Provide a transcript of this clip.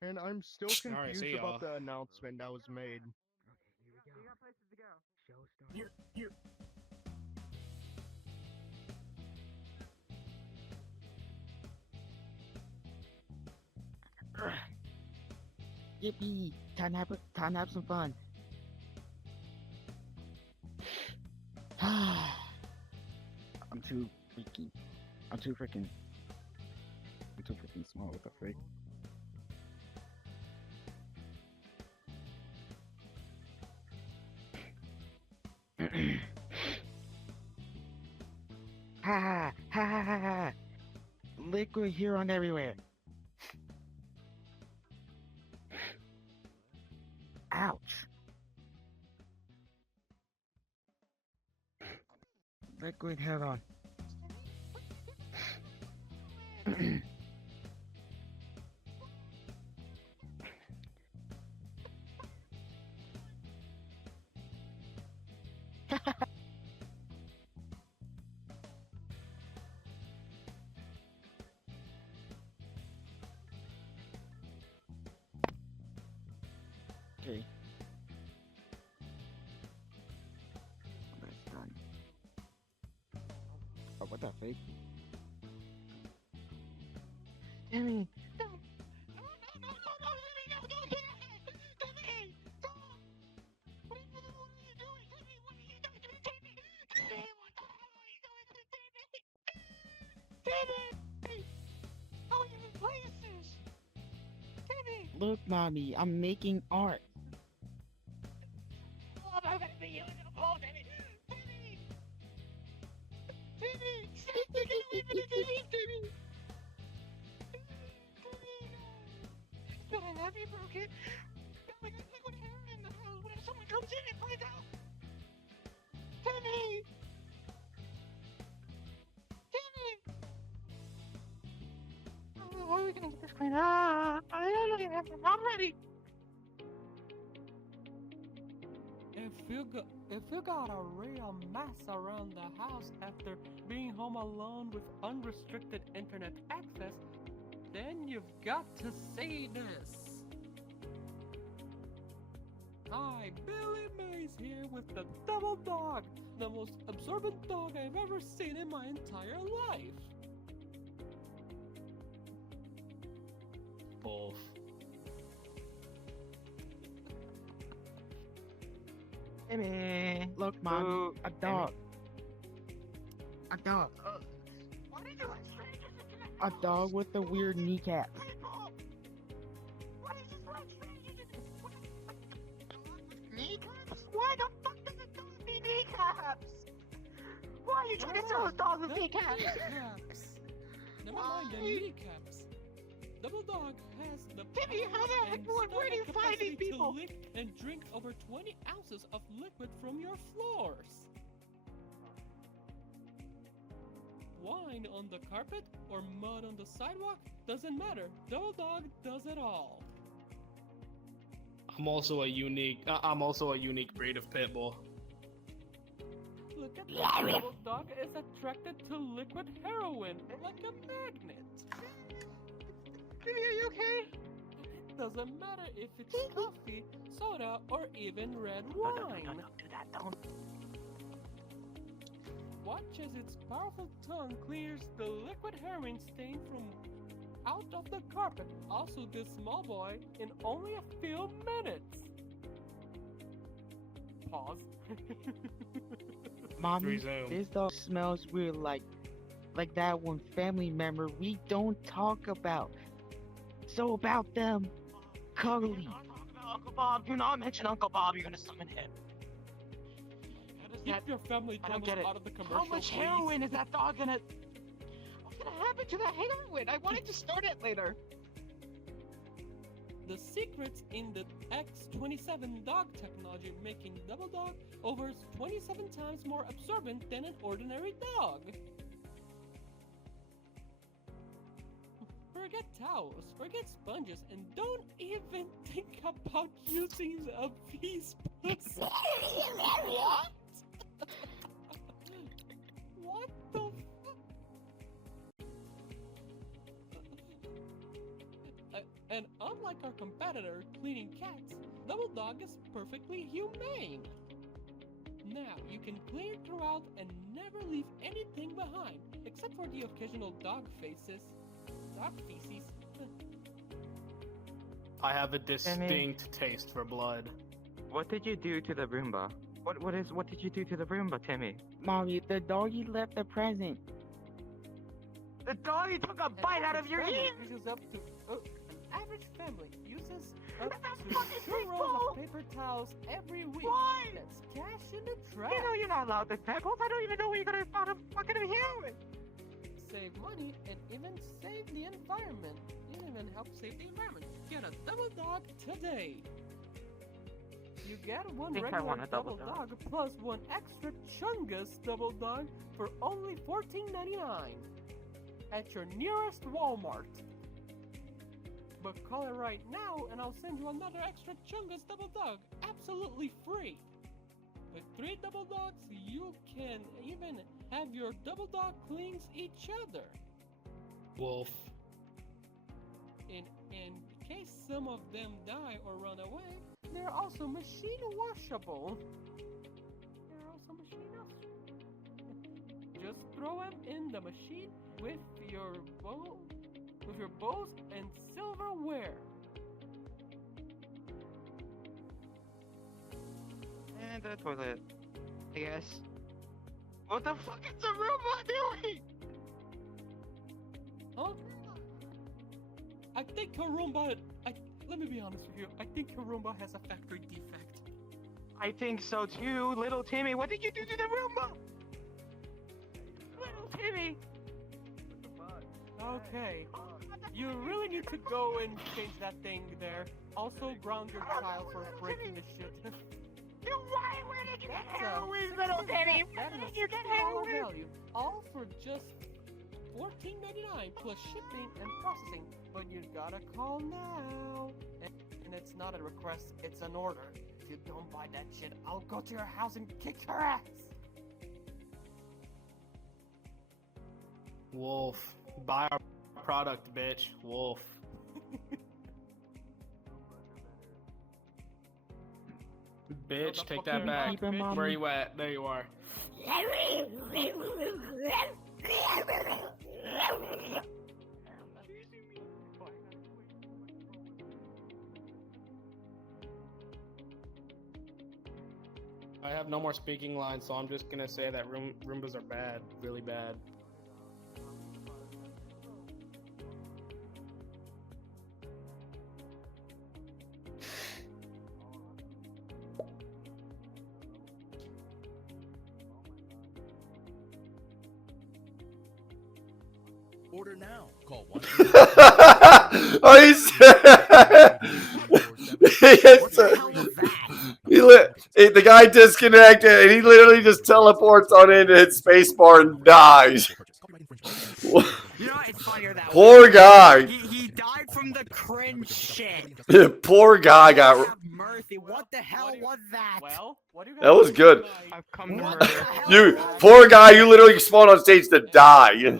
And I'm still Alright, confused see about y'all. the announcement that was made. Okay, here we go. places to go. Show starts. You. Yippee! Time to have some fun. I'm too freaking. I'm too freaking small. What the freak? Ha ha ha ha ha! Liquid Huron everywhere. Ouch! Liquid Huron. Okay. That's done. Oh, what the fake? Timmy! No, no, no, don't get it! Timmy! Stop! What are you doing? Timmy, what are you doing to me? Timmy! Timmy, what the hell are you doing to me? Timmy! Timmy! How are you in places? Timmy! Look, mommy, I'm making art. Oh, I'm gonna be using a pole, Timmy! Timmy! Timmy! Stop taking away from the TV, Timmy! But I have you broken. Now we got liquid hair in the house. When someone comes in and finds out. Timmy! Timmy! Oh, how are we gonna get this clean? I don't know. I'm ready. If you got a real mess around the house after being home alone with unrestricted internet access, then you've got to see this. Hi, Billy Mays here with the Double Dog, the most absorbent dog I've ever seen in my entire life. Both. Timmy! Look, mommy, a dog. A dog. Why did you let strangers into the A house? dog with the weird kneecaps. People! Why did you let strangers into kneecaps? Why the fuck does a dog need kneecaps? Why are you trying to sell a dog with The kneecaps? kneecaps. Never mind the Why? kneecaps. Double Dog has the Timmy, how the heck, and where do you stomach find these capacity people? to lick and drink over 20 ounces of liquid from your floors. Wine on the carpet or mud on the sidewalk doesn't matter. Double Dog does it all. I'm also a unique breed of pit bull. Look at this. Double Dog is attracted to liquid heroin like a magnet. Timmy, are you okay? It doesn't matter if it's coffee, soda, or even red wine. No, do that, don't. Watch as its powerful tongue clears the liquid heroin stain from out of the carpet. Also, this small boy in only a few minutes. Pause. Mommy, Resume. this dog smells weird like that one family member we don't talk about. So about them, cuddly. Do not talk about Uncle Bob. Do not mention Uncle Bob. You're gonna summon him. How does Keep that... your family I don't dramas get it. out of the commercial, How much please. heroin is that dog gonna... What's gonna happen to that heroin? I wanted to start it later. The secrets in the X27 dog technology making Double Dog over 27 times more absorbent than an ordinary dog. Forget towels, forget sponges, and don't even think about using a piece pussy. What? What the fuck? And unlike our competitor, cleaning cats, Double Dog is perfectly humane. Now, you can clear throughout and never leave anything behind, except for the occasional dog feces. I have a distinct taste for blood. What did you do to the Roomba? What did you do to the Roomba, Timmy? Mommy, the doggy left a present. The doggy took a bite out of your ear! Uses up to, an average family uses up to 2 rolls of paper towels every week. Why? That's cash in the trash. You know you're not allowed to tackles. I don't even know where you're gonna find a fucking human. Save money and even save the environment. You even help save the environment. Get a Double Dog today. You get one think I regular want a double Double dog plus one extra Chungus Double Dog for only $14.99 at your nearest Walmart. But call it right now and I'll send you another extra Chungus Double Dog absolutely free. With 3 Double Dogs, you can even have your Double Dog cleans each other. Wolf. In case some of them die or run away, they're also machine washable. Just throw them in the machine with your bowls and silverware. And the toilet, I guess. What the fuck is the Roomba doing? Huh? I think Roomba. Let me be honest with you. I think Roomba has a factory defect. I think so too, little Timmy. What did you do to the Roomba? Little Timmy. Okay. You really need to go and change that thing there. Also, ground your child for breaking the shit. Where did you get heroin, little Timmy? Where did you get heroin? Value, all for just $14.99 plus shipping and processing. But you gotta call now. And it's not a request, it's an order. If you don't buy that shit, I'll go to your house and kick your ass. Wolf. Buy our product, bitch. Wolf. Bitch, take that back. Keep him, Where you at? There you are. I have no more speaking lines, so I'm just gonna say that Roombas are bad. Really bad. Order now. Call 1. Oh, he's the guy disconnected and he literally just teleports on into his spacebar and dies. You know, it's funnier that Poor way. guy. He died from the cringe shit. Poor guy got. Have mercy. What the hell was that? Well, what do you That was good. I've come to What murder. the hell You was poor guy. You literally spawned on stage to die.